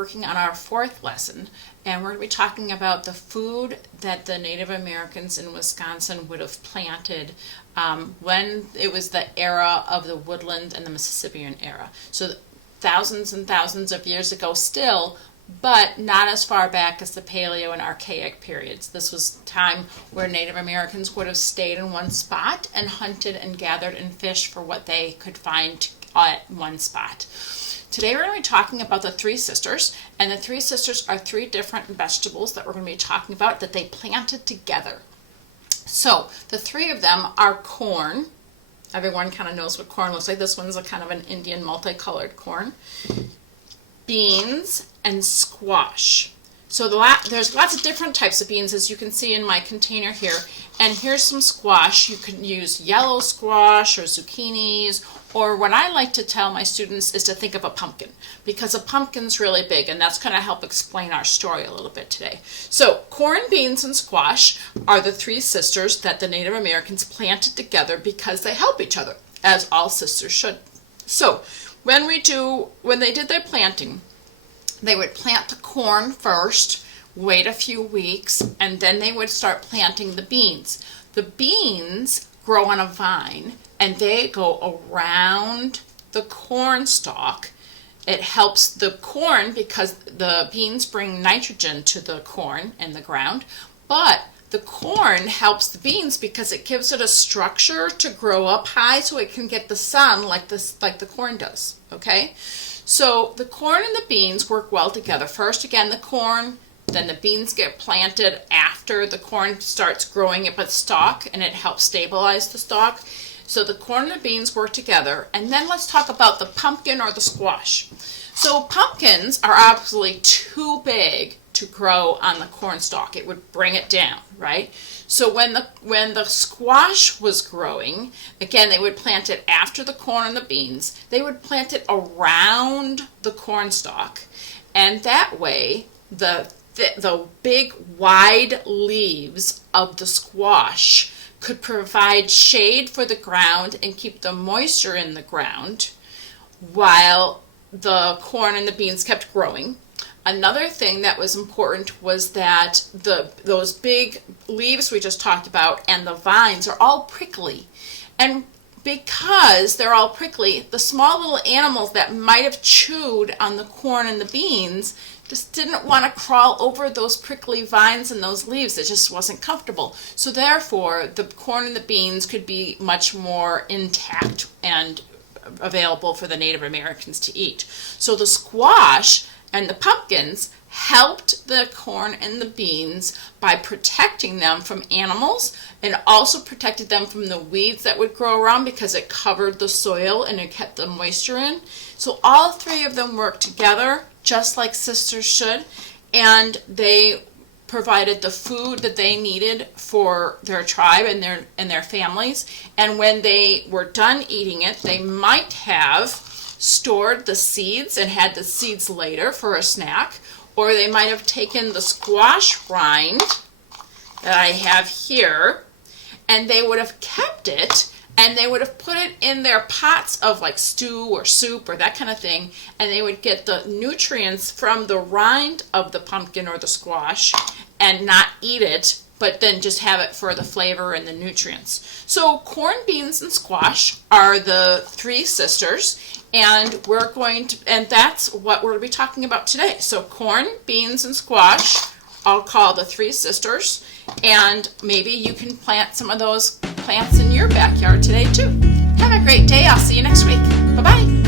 working on our fourth lesson, and we're going to be talking about the food that the Native Americans in Wisconsin would have planted when it was the era of the woodland and the Mississippian era. So thousands and thousands of years ago still, but not as far back as the Paleo and Archaic periods. This was time where Native Americans would have stayed in one spot and hunted and gathered and fished for what they could find at one spot. Today we're going to be talking about the Three Sisters, and the Three Sisters are three different vegetables that we're going to be talking about that they planted together. So the three of them are corn. Everyone kind of knows what corn looks like. This one's a kind of an Indian multicolored corn. Beans and squash. So there's lots of different types of beans, as you can see in my container here. And here's some squash. You can use yellow squash or zucchinis, or what I like to tell my students is to think of a pumpkin, because a pumpkin's really big, and that's going to help explain our story a little bit today. So corn, beans, and squash are the three sisters that the Native Americans planted together because they help each other, as all sisters should. So when they did their planting, they would plant the corn first, wait a few weeks, and then they would start planting the beans. The beans grow on a vine, and they go around the corn stalk. It helps the corn because the beans bring nitrogen to the corn and the ground, but the corn helps the beans because it gives it a structure to grow up high so it can get the sun like the corn does, okay? So the corn and the beans work well together. First, again, the corn, then the beans get planted after the corn starts growing up its stalk, and it helps stabilize the stalk. So the corn and the beans work together. And then let's talk about the pumpkin or the squash. So pumpkins are obviously too big to grow on the corn stalk. It would bring it down, right? So when the squash was growing, again, they would plant it after the corn and the beans. They would plant it around the corn stalk, and that way the big wide leaves of the squash could provide shade for the ground and keep the moisture in the ground while the corn and the beans kept growing. Another thing that was important was that those big leaves we just talked about and the vines are all prickly. And because they're all prickly, the small little animals that might have chewed on the corn and the beans just didn't want to crawl over those prickly vines and those leaves. It just wasn't comfortable. So therefore, the corn and the beans could be much more intact and available for the Native Americans to eat. So the squash and the pumpkins helped the corn and the beans by protecting them from animals, and also protected them from the weeds that would grow around because it covered the soil and it kept the moisture in. So all three of them worked together just like sisters should, and they provided the food that they needed for their tribe and their families. And when they were done eating it, they might have stored the seeds and had the seeds later for a snack, or they might have taken the squash rind that I have here, and they would have kept it, and they would have put it in their pots of like stew or soup or that kind of thing, and they would get the nutrients from the rind of the pumpkin or the squash and not eat it, but then just have it for the flavor and the nutrients. So corn, beans, and squash are the three sisters, and that's what we're going to be talking about today. So corn, beans, and squash, I'll call the three sisters, and maybe you can plant some of those plants in your backyard today too. Have a great day. I'll see you next week. Bye-bye.